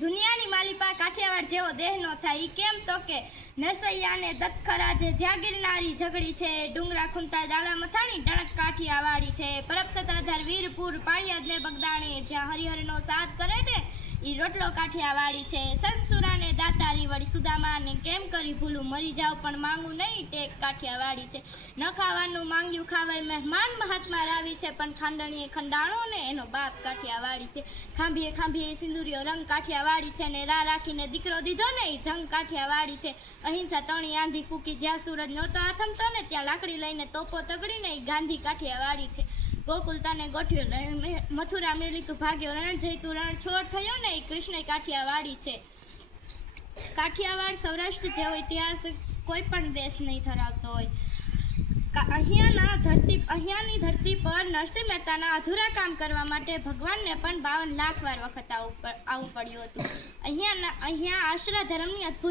દુનિયાની માલિપા કાઠિયાવાડ જેવો દેહ નો થાય એ કેમ તો કે નરસૈયાને દત્તખરા જે જાગીરનારી ઝઘડી છે. ડુંગરા ખુંતા દાડા મથાણી ટણક કાઠિયાવાડી છે. પરબ સત્તાધાર વીરપુર પાળિયાદ ને બગદાણી જ્યાં હરિહરનો સાથ કરે ને એ રોટલો કાઠિયાવાડી છે. દાતારી વળી સુદામાને કેમ કરી ભૂલું? મરી જાવ પણ માંગુ નહીં, ટેક કાઠિયાવાડી છે. ન ખાવાનું માંગ્યું ખાવાય મહેમાન મહાત્મા રાવી છે, પણ ખાંડણીએ ખંડાણો ને એનો બાપ કાઠિયાવાડી છે. ખાંભીએ ખાંભીએ સિંદુરીઓ રંગ કાઠિયાવાડી છે ને રા રાખીને દીકરો દીધો ને એ જંગ કાઠિયાવાડી છે. અહિંસા તણી આંધી ફૂકી જ્યાં સૂરજ નહોતો આથમતો ને ત્યાં લાકડી લઈને તોપો તગડીને એ ગાંધી કાઠિયાવાડી છે. ગોકુલતાને ગોઠ્યો ને મથુરા મેલી તું ભાગ્યો રણ જઈ તું રણ, છોડ થયો ને એ કૃષ્ણ કાઠિયાવાડી છે. કાઠિયાવાડ, સૌરાષ્ટ્ર જેવો ઇતિહાસ કોઈ પણ દેશ નહીં ધરાવતો હોય. અહીંયાના ધરતી, અહીંયાની ધરતી પર નરસિંહ મહેતાના અધૂરા કામ કરવા માટે ભગવાનને પણ બાવન લાખ વાર વખત આવવું પડ્યું હતું. અહીંયાના, અહીંયા આશરા ધર્મની અદ્ભુત